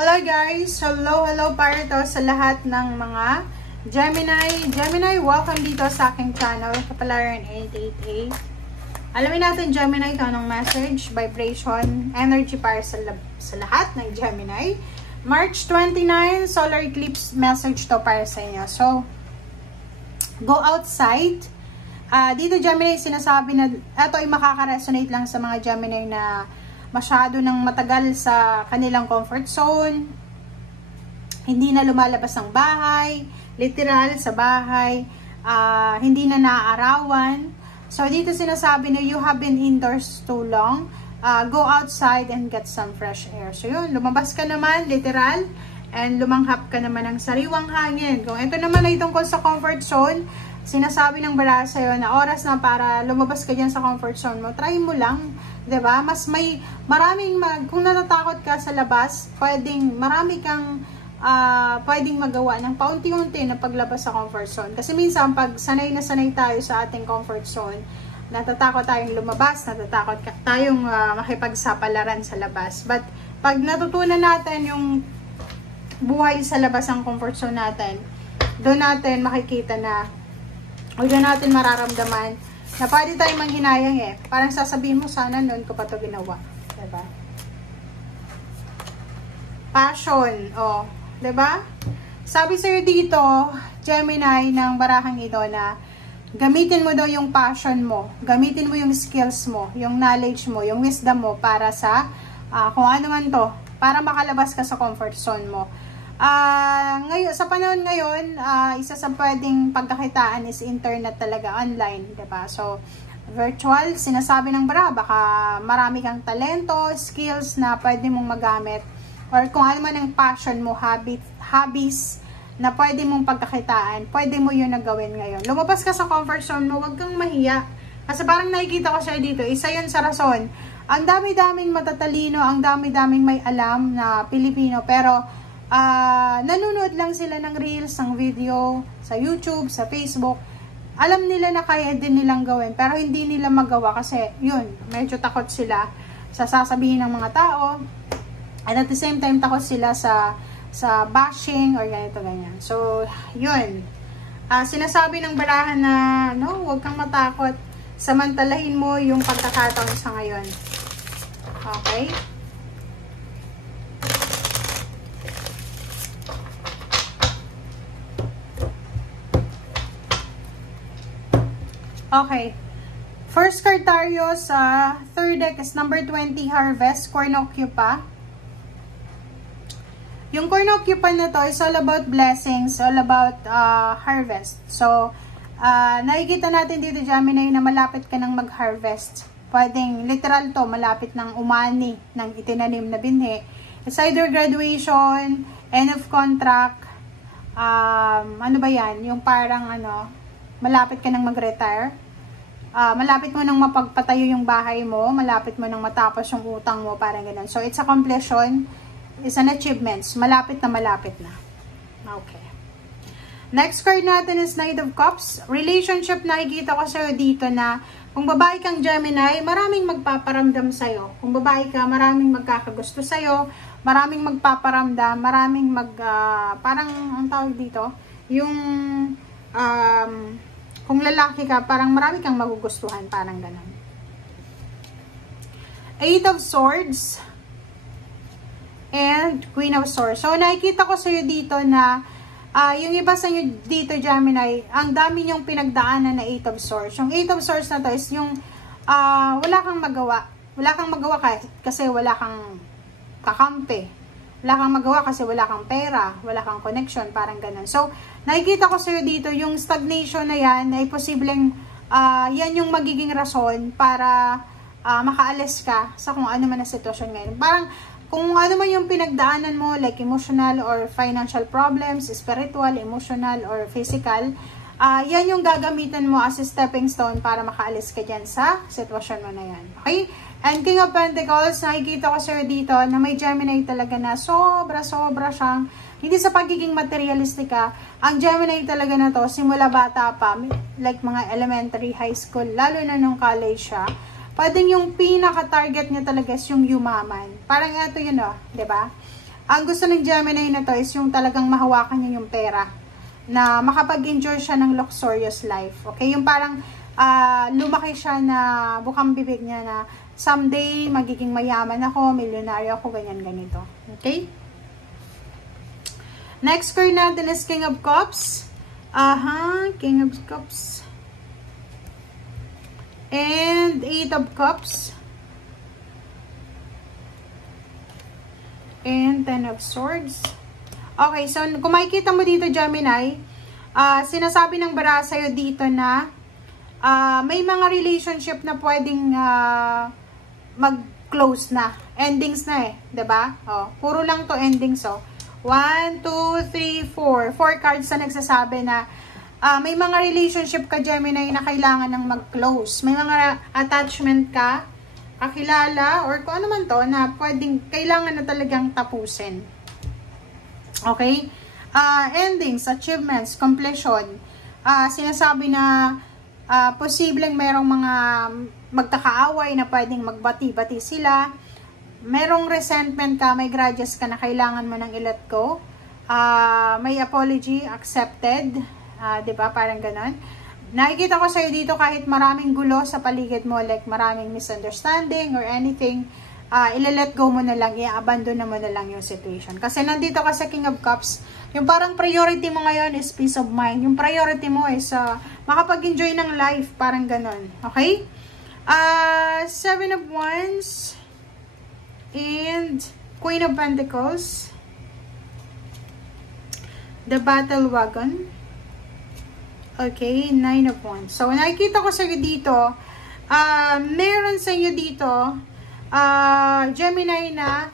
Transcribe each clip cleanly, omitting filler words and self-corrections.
Hello guys! Hello para to sa lahat ng mga Gemini, welcome dito sa aking channel, Kapalaran 888. Alamin natin Gemini ito anong message, vibration, energy para sa lahat ng Gemini. March 29, solar eclipse message to para sa inyo. So, go outside. Dito Gemini, sinasabi na ito ay makaka-resonate lang sa mga Gemini na masyado nang matagal sa kanilang comfort zone, hindi na lumalabas ng bahay, literal sa bahay, hindi na naaarawan. So dito sinasabi na you have been indoors too long, go outside and get some fresh air. So yun, lumabas ka naman, literal, and lumanghap ka naman ng sariwang hangin. Kung ito naman ay tungkol sa comfort zone, sinasabi ng bara sa'yo na oras na para lumabas ka dyan sa comfort zone mo, try mo lang. 'Di ba? Mas may maraming kung natatakot ka sa labas, marami kang pwedeng magawa ng paunti-unti na paglabas sa comfort zone. Kasi minsan pag sanay na sanay tayo sa ating comfort zone, natatakot tayong lumabas, natatakot tayong makipagsapalaran sa labas. But pag natutunan natin yung buhay sa labas ng comfort zone natin, doon natin makikita na o doon natin mararamdaman na pwede tayong manghinayang eh. Parang sasabihin mo, sana noon ko pa ito ginawa. Diba? Passion. O, diba? Sabi sa'yo dito, Gemini, ng barahang ito na gamitin mo daw yung passion mo. Gamitin mo yung skills mo, yung knowledge mo, yung wisdom mo para sa, kung ano man to, para makalabas ka sa comfort zone mo. Ngayon, sa panahon ngayon, isa sa pwedeng pagkakitaan is internet talaga, online, diba? So, virtual, sinasabi ng bara, baka marami kang talento, skills na pwede mong magamit, or kung ano man ang passion mo, hobbies na pwede mong pagkakitaan, pwede mo yun na gawin ngayon. Lumabas ka sa comfort zone mo, huwag kang mahiya. Kasi parang nakikita ko siya dito, isa yun sa rason. Ang dami-daming matatalino, ang dami-daming may alam na Pilipino, pero nanonood lang sila ng reels, ng video, sa YouTube, sa Facebook. Alam nila na kaya din nilang gawin, pero hindi nila magawa kasi, yun, medyo takot sila sa sasabihin ng mga tao. And at the same time, takot sila sa bashing or ganito, ganyan. So, yun. Sinasabi ng barahan na, no, huwag kang matakot. Samantalahin mo yung pagkakataon sa ngayon. Okay? Okay. First card tayo sa third deck is number 20, Harvest, Cornucopia. Yung Cornucopia na to is all about blessings, all about harvest. So, nakikita natin dito, Gemini, na malapit ka ng mag-harvest. Pwedeng, literal to, malapit ng umani ng itinanim na binhi. It's either graduation, end of contract, ano ba yan? Yung parang malapit ka nang mag-retire, malapit mo nang mapagpatayo yung bahay mo, malapit mo nang matapos yung utang mo, parang ganun. So, it's a completion, it's an achievement, malapit na. Okay. Next card natin is Knight of Cups. Relationship, nakikita ko sa'yo dito na kung babae kang Gemini, maraming magpaparamdam sa'yo. Kung babae ka, maraming magkakagusto sa'yo, maraming magpaparamdam, maraming parang, ang tawag dito, yung kung lalaki ka, parang marami kang magugustuhan, parang ganun. Eight of Swords and Queen of Swords. So, nakikita ko sa'yo dito na yung iba sa inyo dito, Gemini, ang dami niyong pinagdaanan na Eight of Swords. Yung Eight of Swords na to is yung wala kang magawa. Wala kang magawa kasi wala kang kakampi. Wala kang magawa kasi wala kang pera, wala kang connection, parang ganun. So, nakikita ko sa'yo dito, yung stagnation na yan, ay posibleng yan yung magiging rason para makaalis ka sa kung ano man na sitwasyon ngayon. Parang, kung ano man yung pinagdaanan mo, like emotional or financial problems, spiritual, emotional, or physical, yan yung gagamitan mo as a stepping stone para makaalis ka dyan sa sitwasyon mo na yan. Okay? And King of Pentacles, nakikita ko sir dito na may Gemini talaga na sobra siyang, hindi sa pagiging materialistic ka, ang Gemini talaga na to, simula bata pa, like mga elementary, high school, lalo na nung college siya, pwedeng yung pinaka-target niya talaga is yung yumaman. Parang ito yun, diba? Ang gusto ng Gemini na to is yung talagang mahawakan niya yung pera. Na makapag-enjoy siya ng luxurious life. Okay? Yung parang lumaki siya na bukang bibig niya na someday magiging mayaman ako, milyonaryo ako, ganyan ganito. Okay? Next card natin is King of Cups. King of Cups. And 8 of Cups. And 10 of Swords. Okay, so kung makikita mo dito, Gemini, sinasabi ng bara sa'yo dito na may mga relationship na pwedeng mag-close na. Endings na eh, 'di ba? Puro lang to endings. 1, 2, 3, 4. 4 cards na nagsasabi na may mga relationship ka, Gemini, na kailangan ng mag-close. May mga attachment ka, kakilala, or kung ano man to, na pwedeng, kailangan na talagang tapusin. Okay? Endings, achievements, completion. Sinasabi na posibleng merong mga magkakaaway na pwedeng magbati-bati sila. Merong resentment ka, may grudges ka na kailangan mo nang i-let go. May apology accepted. Diba? Parang ganon. Nakikita ko sa'yo dito kahit maraming gulo sa paligid mo, like maraming misunderstanding or anything, ile-let go mo na lang, i-abandon mo na lang yung situation. Kasi nandito ka sa King of Cups, yung parang priority mo ngayon is peace of mind. Yung priority mo is makapag-enjoy ng life, parang ganon. Okay? 7 of Wands and Queen of Pentacles, the Battle Wagon. Okay, 9 of Wands. So, nakikita ko sa inyo dito, meron sa inyo dito, Gemini, na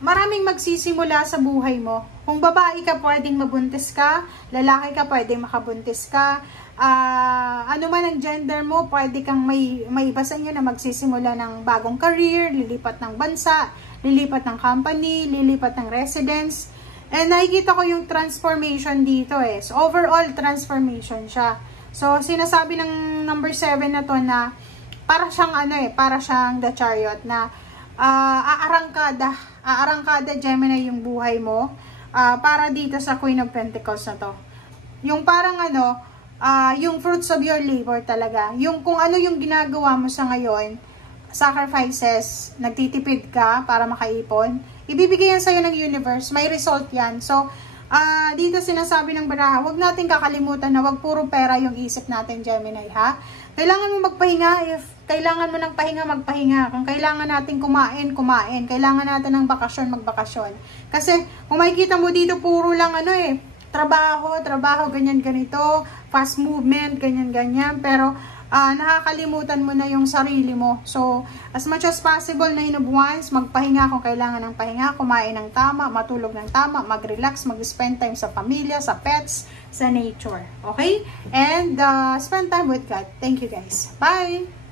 maraming magsisimula sa buhay mo. Kung babae ka, pwedeng mabuntis ka. Lalaki ka, pwedeng makabuntis ka. Ano man ang gender mo, pwede kang may iba sa inyo na magsisimula ng bagong career, lilipat ng bansa, lilipat ng company, lilipat ng residence. And nakikita ko yung transformation dito eh. So, overall transformation siya. So, sinasabi ng number 7 na to na para siyang para siyang the Chariot na aarangkada Gemini yung buhay mo para dito sa Queen of Pentacles na to. Yung parang yung fruits of your labor talaga. Yung kung ano yung ginagawa mo sa ngayon, sacrifices, nagtitipid ka para makaipon, ibibigay yan sa'yo ng universe, may result yan. So, dito sinasabi ng baraha, huwag natin kakalimutan na huwag puro pera yung isip natin, Gemini, ha? Kailangan mo magpahinga. If kailangan mo ng pahinga, magpahinga. Kung kailangan natin kumain, kumain. Kailangan natin ng bakasyon, magbakasyon. Kasi, kung makikita mo dito, puro lang trabaho, ganyan, ganito, fast movement, ganyan, ganyan. Pero, nakakalimutan mo na yung sarili mo. So, as much as possible, 9 of Wands, magpahinga kung kailangan ng pahinga, kumain ng tama, matulog ng tama, mag-relax, mag-spend time sa pamilya, sa pets, sa nature. Okay? And, spend time with God. Thank you guys. Bye!